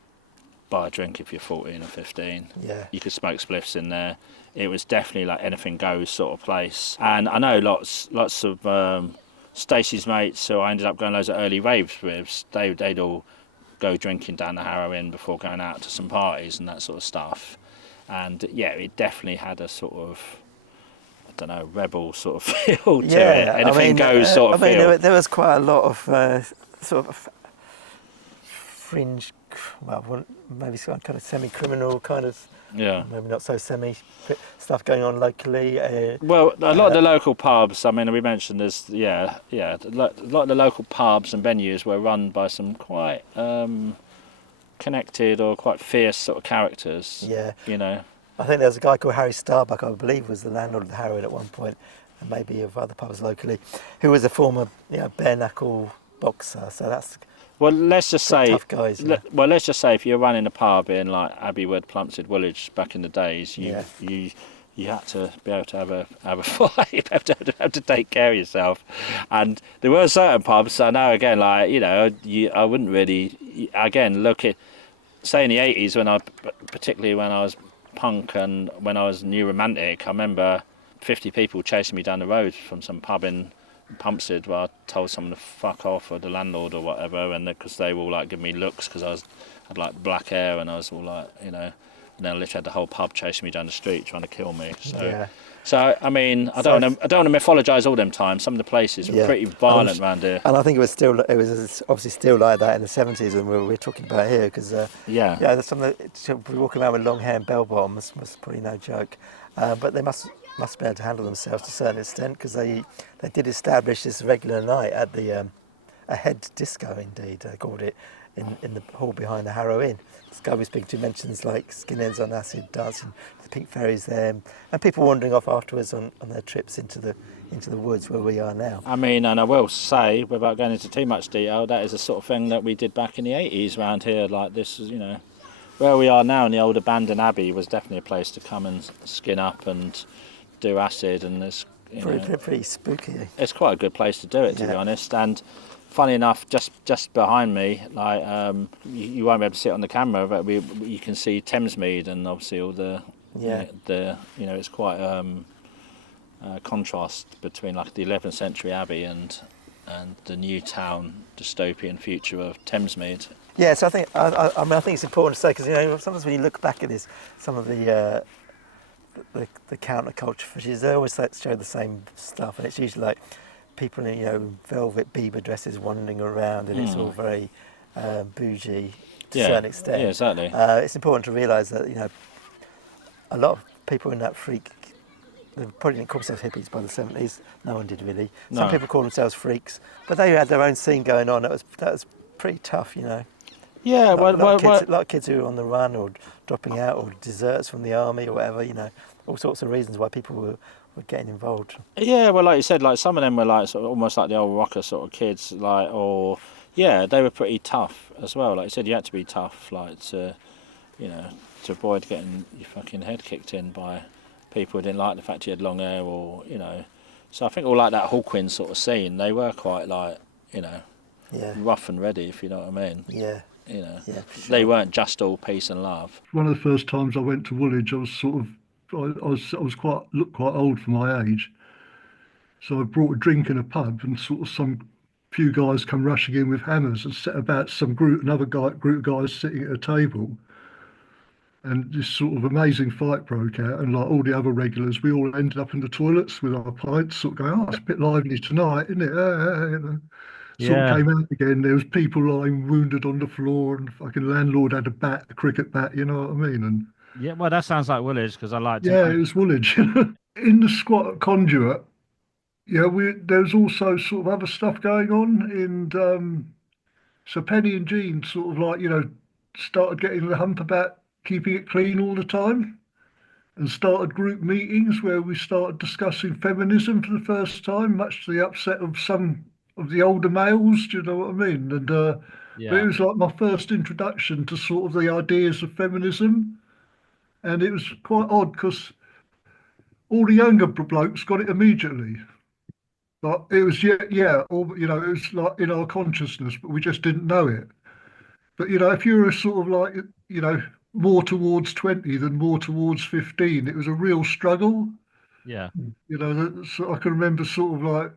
buy a drink if you're 14 or 15. Yeah. You could smoke spliffs in there. It was definitely like anything goes sort of place. And I know lots of Stacey's mates who I ended up going loads of early raves with, they'd all go drinking down the Harrow Inn before going out to some parties and that sort of stuff. And yeah, it definitely had a sort of, I don't know, rebel sort of feel to it. Anything goes sort of feel. There was quite a lot of sort of fringe, well, maybe some kind of semi-criminal kind of, maybe not so semi stuff going on locally. Well, a lot of the local pubs, I mean, we mentioned there's, a lot of the local pubs and venues were run by some quite connected or quite fierce sort of characters. Yeah. You know. I think there was a guy called Harry Starbuck, I believe, was the landlord of the Harrow Inn at one point, and maybe of other pubs locally, who was a former, bare knuckle boxer. So that's let's just say tough guys. Let's just say if you're running a pub in like Abbey Wood, Plumstead, Woolwich back in the days, you had to be able to have a fight, you have to take care of yourself. And there were certain pubs. I know again, like I wouldn't really look at, say in the 80s particularly when I was punk and when I was new romantic, I remember 50 people chasing me down the road from some pub in Pumpstead where I told someone to fuck off, or the landlord or whatever, and because they were all like giving me looks because I had like black hair and I was all like, and then I literally had the whole pub chasing me down the street trying to kill me. So I mean, I don't want to mythologise all them times. Some of the places were pretty violent around here. And I think it was obviously still like that in the 70s when we're talking about here, because there's some walking around with long hair and bell bottoms was probably no joke, but they must be able to handle themselves to a certain extent, because they did establish this regular night at the a head disco, indeed they called it, in the hall behind the Harrow Inn. This guy we speak to mentions like skinheads on acid dancing, the pink fairies there, and people wandering off afterwards on their trips into the woods where we are now. I mean, and I will say, without going into too much detail, that is the sort of thing that we did back in the 80s around here. Like this, where we are now in the old abandoned abbey was definitely a place to come and skin up and do acid, and it's pretty spooky. It's quite a good place to do it, to be honest. And funny enough, just behind me, like you won't be able to see it on the camera, but you can see Thamesmead and obviously all the it's quite a contrast between like the 11th century abbey and the new town dystopian future of Thamesmead. Yeah, so I think I think it's important to say, because sometimes when you look back at this, some of the counterculture fishes, they always show the same stuff, and it's usually like people in velvet Bieber dresses wandering around, and it's all very bougie to a certain extent. Yeah, exactly. It's important to realise that a lot of people in that freak, they probably didn't call themselves hippies by the 70s. No one did really. Some people call themselves freaks, but they had their own scene going on. That was pretty tough, Yeah, a lot of kids who were on the run or dropping out, or deserts from the army or whatever, all sorts of reasons why people were getting involved. Yeah, well, like you said, like some of them were like sort of almost like the old rocker sort of kids, like, or they were pretty tough as well. Like you said, you had to be tough, like to avoid getting your fucking head kicked in by people who didn't like the fact you had long hair, or So I think all like that Hawkwind sort of scene, they were quite like rough and ready, if you know what I mean. Yeah. They weren't just all peace and love. One of the first times I went to Woolwich, I was sort of, I was looked quite old for my age, so I brought a drink in a pub, and sort of some few guys come rushing in with hammers and set about another group of guys sitting at a table, and this sort of amazing fight broke out, and like all the other regulars, we all ended up in the toilets with our pints, sort of going, oh, it's a bit lively tonight, isn't it? Sort of came out again. There was people lying wounded on the floor, and fucking landlord had a cricket bat. You know what I mean? And yeah, well, that sounds like Woolwich, because I like. It was Woolwich. In the squat at Conduit, there's also sort of other stuff going on, and so Penny and Jean sort of like started getting the hump about keeping it clean all the time, and started group meetings where we started discussing feminism for the first time, much to the upset of some of the older males. Do you know what I mean? And but it Yeah. was like my first introduction to sort of the ideas of feminism, and it was quite odd because all the younger blokes got it immediately. But it was all it was like in our consciousness, but we just didn't know it. But if you were sort of like more towards 20 than more towards 15, it was a real struggle. Yeah. So I can remember sort of like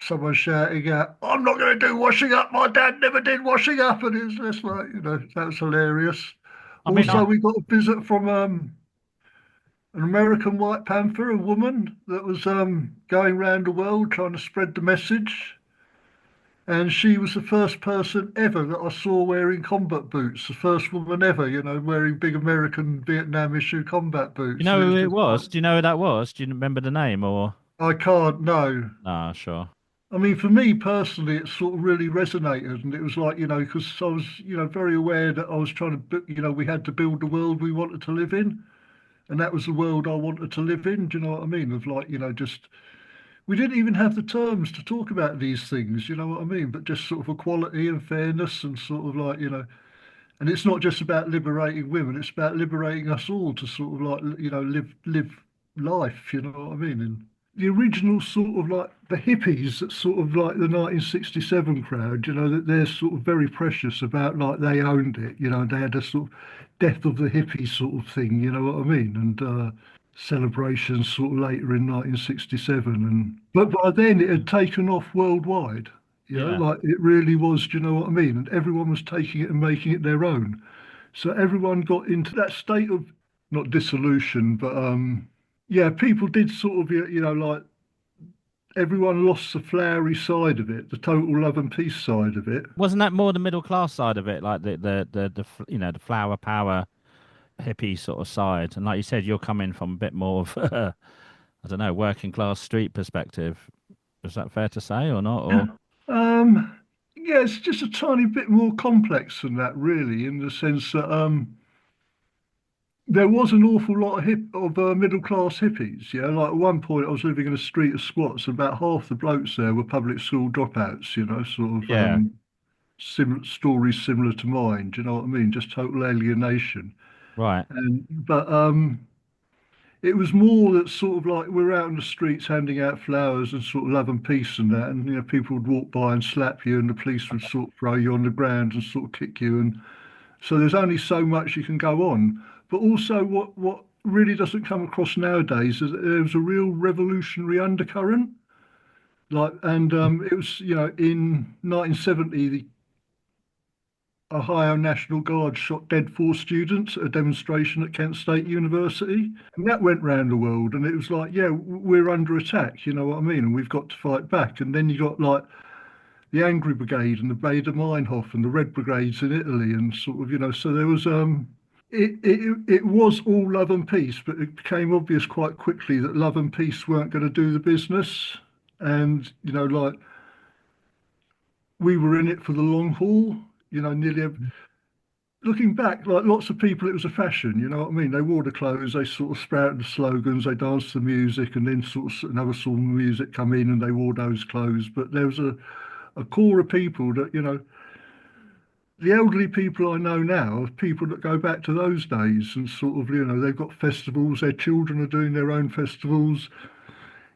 someone shouting out, "I'm not going to do washing up. My dad never did washing up," and it was just like that was hilarious. I mean, Also, we got a visit from an American White Panther, a woman that was going around the world trying to spread the message. And she was the first person ever that I saw wearing combat boots, the first woman ever, wearing big American Vietnam issue combat you boots. And know it who was it just like, was? Do you know who that was? Do you remember the name or? I can't, no. Nah, sure. I mean, for me personally, it sort of really resonated. And it was like, because I was, very aware that I was trying to, we had to build the world we wanted to live in. And that was the world I wanted to live in. Do you know what I mean? Of like, just we didn't even have the terms to talk about these things, you know what I mean? But just sort of equality and fairness and sort of like, and it's not just about liberating women, it's about liberating us all to sort of like, live life, you know what I mean? And the original sort of like the hippies, that sort of like the 1967 crowd, that they're sort of very precious about like they owned it, they had a sort of death of the hippies sort of thing, you know what I mean? And celebrations sort of later in 1967, and but by then it had taken off worldwide. Yeah. Like it really was. Do you know what I mean? And everyone was taking it and making it their own. So everyone got into that state of not dissolution, but yeah, people did sort of like everyone lost the flowery side of it, the total love and peace side of it. Wasn't that more the middle class side of it, like the flower power hippie sort of side? And like you said, you're coming from a bit more of I don't know, working class street perspective. Is that fair to say or not? Or Yeah, it's just a tiny bit more complex than that, really, in the sense that there was an awful lot of middle class hippies. Yeah, like at one point I was living in a street of squats, and about half the blokes there were public school dropouts. Sort of yeah, similar stories similar to mine. Do you know what I mean? Just total alienation. right. And but it was more that sort of like we're out in the streets handing out flowers and sort of love and peace and that, and people would walk by and slap you, and the police would sort of throw you on the ground and sort of kick you, and so there's only so much you can go on. But also, what really doesn't come across nowadays is that there was a real revolutionary undercurrent. Like, and it was, in 1970, the Ohio National Guard shot dead 4 students at a demonstration at Kent State University. And that went round the world. And it was like, yeah, we're under attack, you know what I mean? And we've got to fight back. And then you got like the Angry Brigade and the Baader Meinhof and the Red Brigades in Italy. And sort of, so there was, it was all love and peace, but it became obvious quite quickly that love and peace weren't going to do the business. And, like we were in it for the long haul, nearly looking back, like lots of people, it was a fashion, you know what I mean? They wore the clothes, they sort of spouted the slogans, they danced to the music, and then sort of another sort of music come in and they wore those clothes. But there was a core of people that, the elderly people I know now are people that go back to those days and sort of, they've got festivals, their children are doing their own festivals.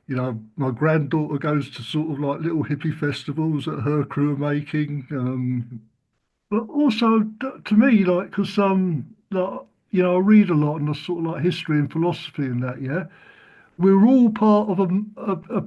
My granddaughter goes to sort of like little hippie festivals that her crew are making. But also to me, like, because like, I read a lot and I sort of like history and philosophy and that. Yeah, we're all part of a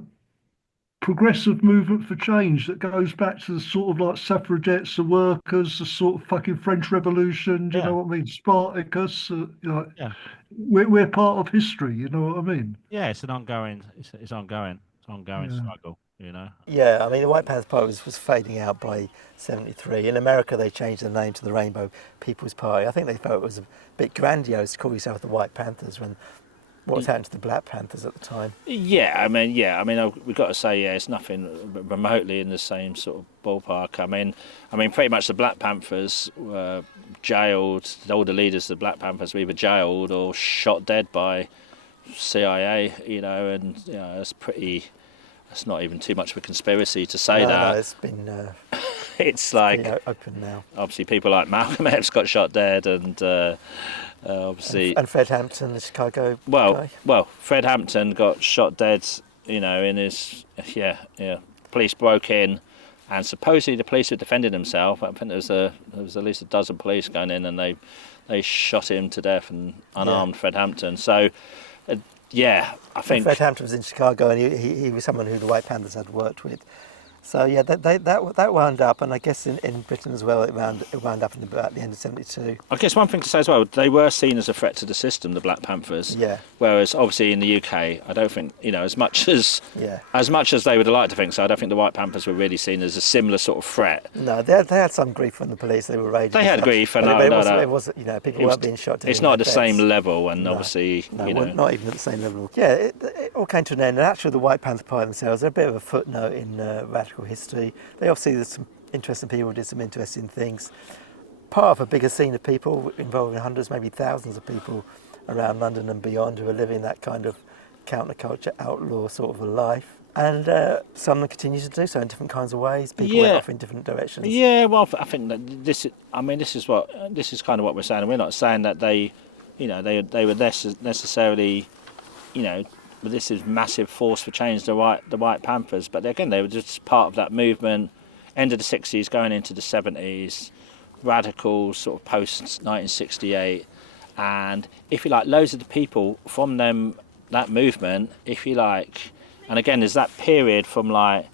progressive movement for change that goes back to the sort of like suffragettes, the workers, the sort of fucking French Revolution. Do you Yeah, know what I mean? Spartacus. yeah, We're part of history. You know what I mean? yeah. It's an ongoing, it's ongoing, it's ongoing Yeah. struggle. You know. Yeah, I mean, the White Panthers Party was fading out by 73. In America, they changed the name to the Rainbow People's Party. I think they felt it was a bit grandiose to call yourself the White Panthers when what was happening to the Black Panthers at the time. Yeah, I mean, we've got to say, yeah, it's nothing remotely in the same sort of ballpark. I mean, pretty much the Black Panthers were jailed. All the leaders of the Black Panthers were either jailed or shot dead by CIA. And it's pretty That's not even too much of a conspiracy to say that. No, it's been. It's like open now. Obviously, people like Malcolm X got shot dead, and obviously, and Fred Hampton, the Chicago well, guy. Fred Hampton got shot dead. You know, in his police broke in, and supposedly the police were defending themselves. I think there was at least a dozen police going in, and they shot him to death and unarmed Fred Hampton. So, I think Fred Hampton was in Chicago, and he was someone who the White Panthers had worked with. So yeah, that wound up, and I guess in Britain as well, it wound up in about the end of '72. I guess one thing to say as well, they were seen as a threat to the system, the Black Panthers. Yeah. Whereas obviously in the UK, I don't think, as much as they would have liked to think so, I don't think the White Panthers were really seen as a similar sort of threat. No, they had some grief from the police. They were raging. They had grief, and it wasn't people weren't being shot. It's not at the same level, and obviously, not even at the same level. Yeah, it all came to an end. And actually, the White Panther Party themselves, they're a bit of a footnote in radical history. They obviously, there's some interesting people who did some interesting things. Part of a bigger scene of people involving hundreds, maybe thousands of people around London and beyond who are living that kind of counterculture, outlaw sort of a life. And some of them continue to do so in different kinds of ways. People went off in different directions. Yeah, well, I think that this is kind of what we're saying. We're not saying that they were necessarily, this is massive force for change, the White Panthers. But again, they were just part of that movement, end of the 60s, going into the 70s, radical sort of post 1968. And if you like, loads of the people from that movement, if you like, and again, there's that period from like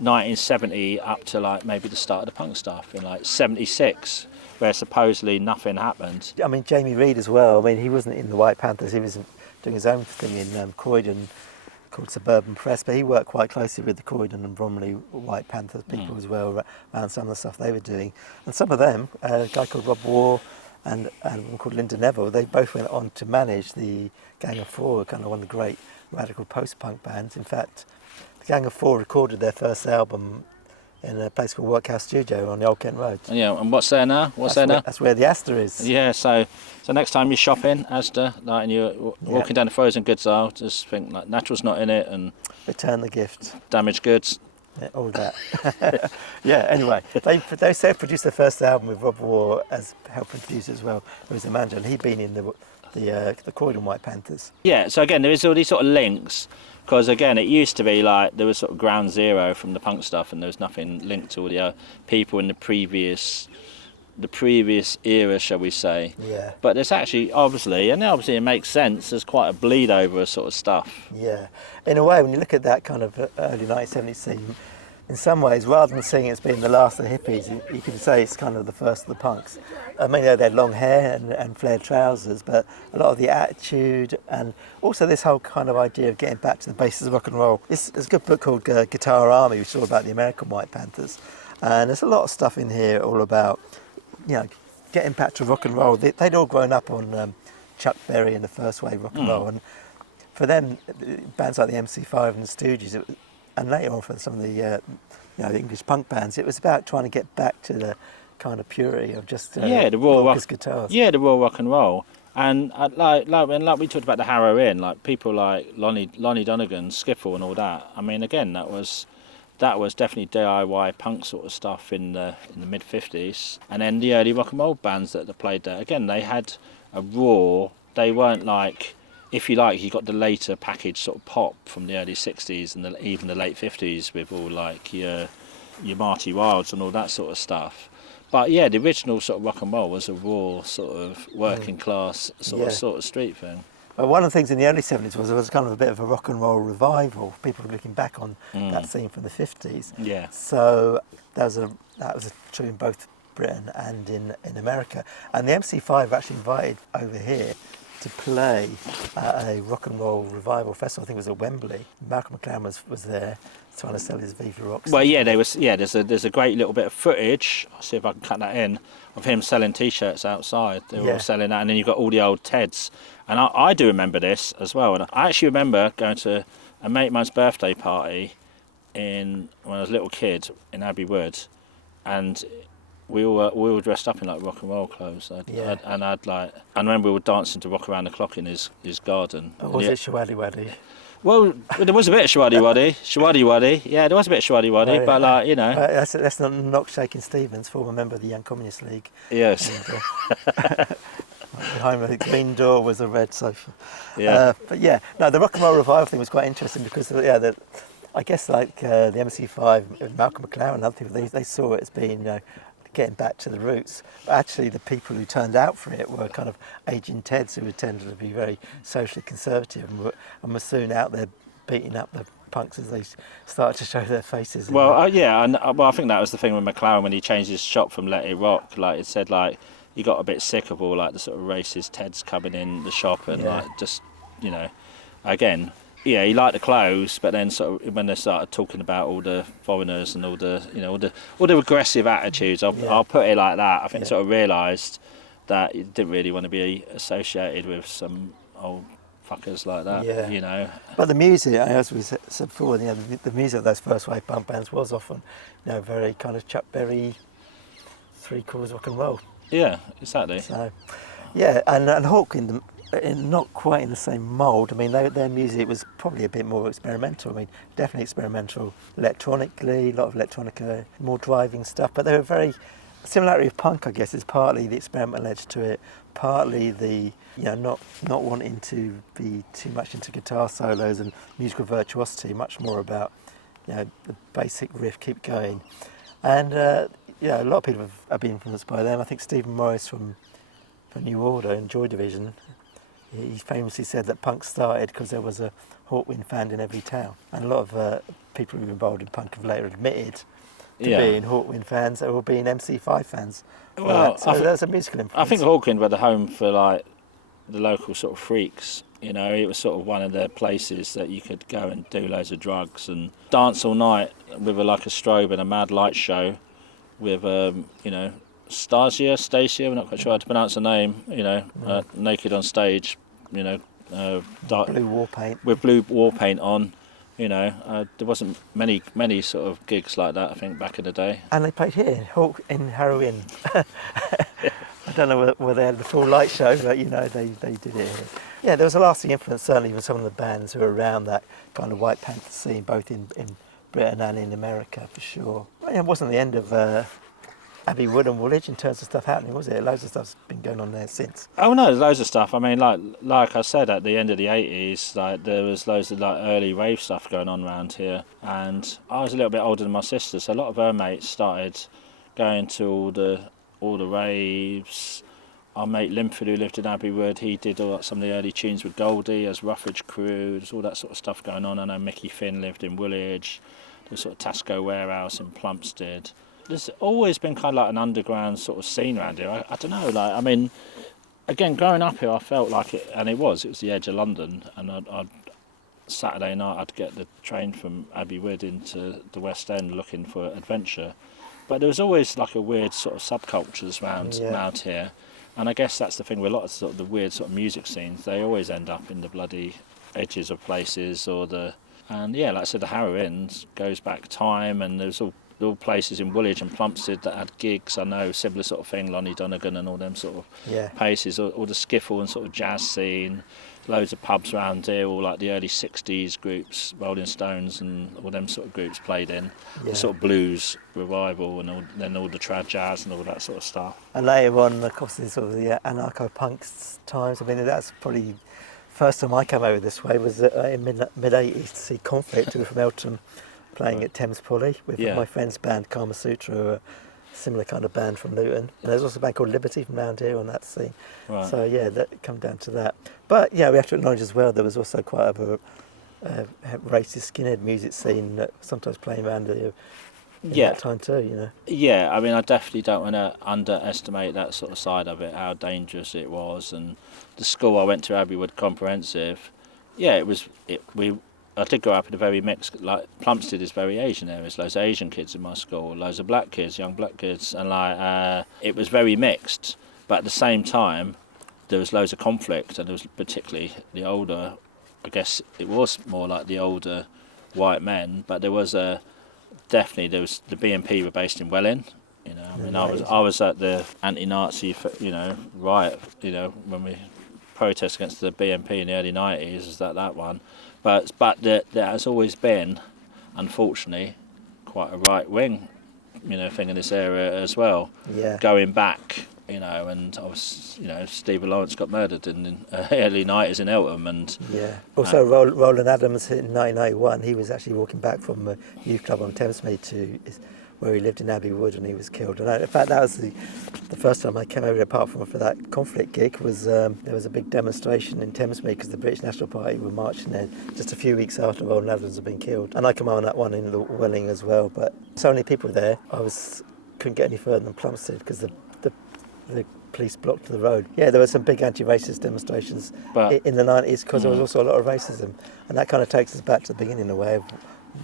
1970 up to like maybe the start of the punk stuff in like 76, where supposedly nothing happened. I mean, Jamie Reid as well. I mean, he wasn't in the White Panthers. He was doing his own thing in Croydon called Suburban Press, but he worked quite closely with the Croydon and Bromley White Panthers people as well around some of the stuff they were doing. And some of them, a guy called Rob Waugh and one called Linda Neville, they both went on to manage the Gang of Four, kind of one of the great radical post-punk bands. In fact, the Gang of Four recorded their first album in a place called Workhouse Studio on the Old Kent Road. Yeah, and what's there now? That's where the Astor is. Yeah, so next time you're shopping, Astor, like, and you're walking down the frozen goods aisle, just think like Natural's not in it, and return the gift. Damaged goods. Yeah, all that. Yeah, anyway, they self-produced their first album with Rob Waugh as helping producer as well, who was the manager, and he'd been in the Croydon White Panthers. Yeah, so again, there is all these sort of links, because again, it used to be like there was sort of ground zero from the punk stuff, and there was nothing linked to all the people in the previous era, shall we say. Yeah. But there's actually, obviously it makes sense, there's quite a bleed over sort of stuff. Yeah. In a way, when you look at that kind of early 1970s scene, in some ways, rather than seeing it as being the last of the hippies, you could say it's kind of the first of the punks. I mean, they had long hair and flared trousers, but a lot of the attitude and also this whole kind of idea of getting back to the basis of rock and roll. There's a good book called Guitar Army, which is all about the American White Panthers. And there's a lot of stuff in here all about, getting back to rock and roll. They'd all grown up on Chuck Berry and the first wave rock and roll. And for them, bands like the MC5 and the Stooges, and later on for some of the English punk bands, it was about trying to get back to the kind of purity of just the raw rock guitars. Yeah, the raw rock and roll. And like we talked about the Harrow Inn, like people like Lonnie Donegan, Skiffle, and all that. I mean, again, that was definitely DIY punk sort of stuff in the mid '50s. And then the early rock and roll bands that played there, again, they had a raw. They weren't like, if you like, you got the later package sort of pop from the early 60s and even the late 50s with all like your Marty Wilds and all that sort of stuff. But yeah, the original sort of rock and roll was a raw sort of working class sort of street thing. Well, one of the things in the early 70s was there was kind of a bit of a rock and roll revival. People were looking back on that scene from the 50s. Yeah. So that was true in both Britain and in America. And the MC5 were actually invited over here to play at a rock and roll revival festival. I think it was at Wembley. Malcolm McLaren was there trying to sell his Viva Rock. Well, yeah, there's a great little bit of footage. I'll see if I can cut that in, of him selling T-shirts outside. They were all selling that, and then you've got all the old Teds. And I do remember this as well. And I actually remember going to a mate of mine's birthday party when I was a little kid in Abbey Wood, and we all dressed up in like rock and roll clothes. I remember we were dancing to Rock Around the Clock in his garden. Oh, was it Shawaddy Waddy? Well, there was a bit of shwaddy-waddy. Yeah, there was a bit of shwaddy-waddy, Oh, but yeah. like, you know. That's not Knock Shaking Stevens, former member of the Young Communist League. Yes. Behind the green door was a red sofa. Yeah. But yeah, no, the rock and roll revival thing was quite interesting because I guess like the MC5, Malcolm McLaren and other people, they saw it as being getting back to the roots. But actually, the people who turned out for it were kind of aging Teds who tended to be very socially conservative and were soon out there beating up the punks as they started to show their faces. Well, yeah, and I think that was the thing with McLaren when he changed his shop from Let It Rock. Like it said, like he got a bit sick of all like the sort of racist Teds coming in the shop and like just again. Yeah, he liked the clothes, but then sort of when they started talking about all the foreigners and all the aggressive attitudes, I'll put it like that. I think sort of realised that he didn't really want to be associated with some old fuckers like that. Yeah. You know. But the music, as we said before, the music of those first wave punk bands was often, very kind of Chuck Berry, three chords rock and roll. Yeah, exactly. So, yeah, and Hawkwind. Not quite in the same mould. I mean, their music was probably a bit more experimental. I mean, definitely experimental electronically, a lot of electronica, more driving stuff. But they were very similarity of punk, I guess, is partly the experimental edge to it, partly the not wanting to be too much into guitar solos and musical virtuosity, much more about the basic riff, keep going. And a lot of people have been influenced by them. I think Stephen Morris from New Order and Joy Division. He famously said that punk started because there was a Hawkwind fan in every town. And a lot of people who were involved in punk have later admitted to being Hawkwind fans or being MC5 fans. Well, so there's a musical influence. I think Hawkwind were the home for like the local sort of freaks. It was sort of one of the places that you could go and do loads of drugs and dance all night with a strobe and a mad light show with Stacia, we're not quite sure how to pronounce her name, naked on stage, dark, blue war paint. With blue war paint on, there wasn't many sort of gigs like that, I think, back in the day. And they played here in Harrow Inn. I don't know whether they had the full light show, but they did it here. Yeah, there was a lasting influence certainly with some of the bands who were around that kind of White Panther scene, both in Britain and in America, for sure. Well, it wasn't the end of Abbey Wood and Woolwich in terms of stuff happening, was it? Loads of stuff's been going on there since. Oh no, there's loads of stuff. I mean, like I said, at the end of the 80s, there was loads of early rave stuff going on around here, and I was a little bit older than my sister, so a lot of her mates started going to all the raves. Our mate Limford, who lived in Abbey Wood, he did some of the early tunes with Goldie as Roughage Crew. There's all that sort of stuff going on. I know Mickey Finn lived in Woolwich. There was sort of Tasco Warehouse in Plumstead. There's always been kind of like an underground sort of scene around here. I don't know, again, growing up here, I felt like it, and it was the edge of London, and I'd Saturday night I'd get the train from Abbey Wood into the West End looking for adventure. But there was always like a weird sort of subcultures around here, and I guess that's the thing with a lot of sort of the weird sort of music scenes. They always end up in the bloody edges of places, like I said, the Harrow Inn goes back time, and there's all places in Woolwich and Plumstead that had gigs. I know, similar sort of thing, Lonnie Donegan and all them sort of places, all the skiffle and sort of jazz scene, loads of pubs around here, all like the early 60s groups, Rolling Stones and all them sort of groups played in, the sort of blues revival and then all the trad jazz and all that sort of stuff. And later on, of course, in sort of the anarcho-punks times, that's probably first time I came over this way was in mid-80s to see Conflict, who were from Eltham, playing at Thames Poly with my friend's band Kama Sutra, a similar kind of band from Luton. And there's also a band called Liberty from around here on that scene. Right. So that come down to that. But we have to acknowledge as well there was also quite a racist skinhead music scene that sometimes playing around here in that time too, Yeah, I definitely don't want to underestimate that sort of side of it, how dangerous it was. And the school I went to, Abbey Wood Comprehensive, I did grow up in a very mixed, like Plumstead is very Asian area. There's loads of Asian kids in my school, loads of black kids, young black kids, and it was very mixed. But at the same time, there was loads of conflict, and there was particularly the older, I guess it was more like the older white men, but there was definitely the BNP were based in Welling. I was at the anti-Nazi, riot, when we protest against the BNP in the early 90s, is that one. but there has always been, unfortunately, quite a right wing, thing in this area as well. Yeah. Going back, and I was, Stephen Lawrence got murdered in the early 90s in Eltham, and yeah. Also, Roland Adams in 1991, he was actually walking back from a youth club on Thamesmead to where he lived in Abbey Wood, and he was killed. And in fact, that was the first time I came over there, apart from for that conflict gig, was there was a big demonstration in Thamesmead because the British National Party were marching there just a few weeks after Roland Adams had been killed. And I came on that one in the Welling as well, but so many people there, couldn't get any further than Plumstead because the police blocked the road. Yeah, there were some big anti-racist demonstrations in the 90s because there was also a lot of racism, and that kind of takes us back to the beginning in a way of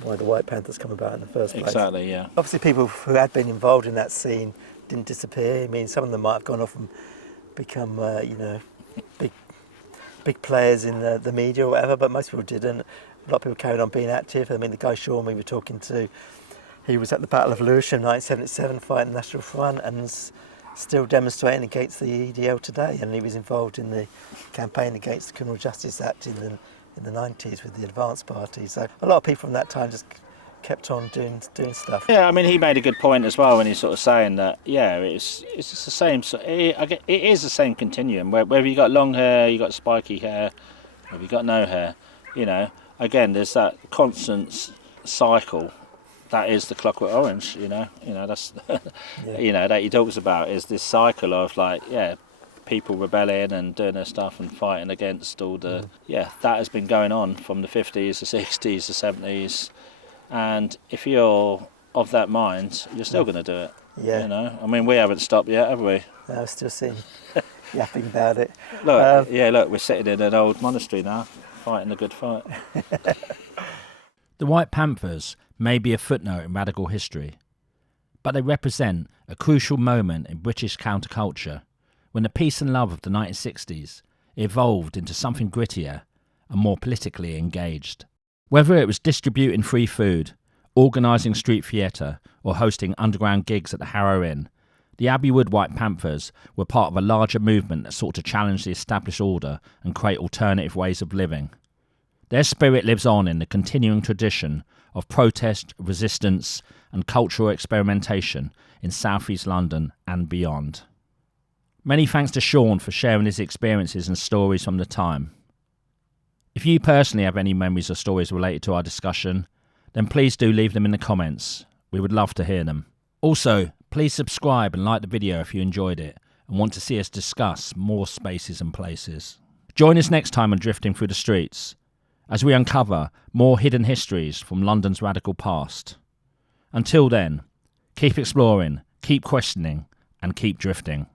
why the White Panthers come about in the first place. Exactly, yeah. Obviously, people who had been involved in that scene didn't disappear. I mean, some of them might have gone off and become, big players in the media or whatever, but most people didn't. A lot of people carried on being active. I mean, the guy Sean we were talking to, he was at the Battle of Lewisham in 1977 fighting the National Front and still demonstrating against the EDL today, and he was involved in the campaign against the Criminal Justice Act in the 90s with the Advance Party. So a lot of people from that time just kept on doing stuff. Yeah, I mean, he made a good point as well when he's sort of saying that, it's just the same. It is the same continuum. Whether you got long hair, you got spiky hair, whether you got no hair, again, there's that constant cycle. That is the Clockwork Orange, that's, that he talks about is this cycle of people rebelling and doing their stuff and fighting against all the, that has been going on from the 50s, the 60s, the 70s. And if you're of that mind, you're still going to do it. Yeah. I mean, we haven't stopped yet, have we? No, I've still seen yapping about it. Look, we're sitting in an old monastery now, fighting a good fight. The White Panthers may be a footnote in radical history, but they represent a crucial moment in British counterculture when the peace and love of the 1960s evolved into something grittier and more politically engaged. Whether it was distributing free food, organising street theatre, or hosting underground gigs at the Harrow Inn, the Abbey Wood White Panthers were part of a larger movement that sought to challenge the established order and create alternative ways of living. Their spirit lives on in the continuing tradition of protest, resistance and cultural experimentation in South East London and beyond. Many thanks to Sean for sharing his experiences and stories from the time. If you personally have any memories or stories related to our discussion, then please do leave them in the comments. We would love to hear them. Also, please subscribe and like the video if you enjoyed it and want to see us discuss more spaces and places. Join us next time on Drifting Through the Streets, as we uncover more hidden histories from London's radical past. Until then, keep exploring, keep questioning, and keep drifting.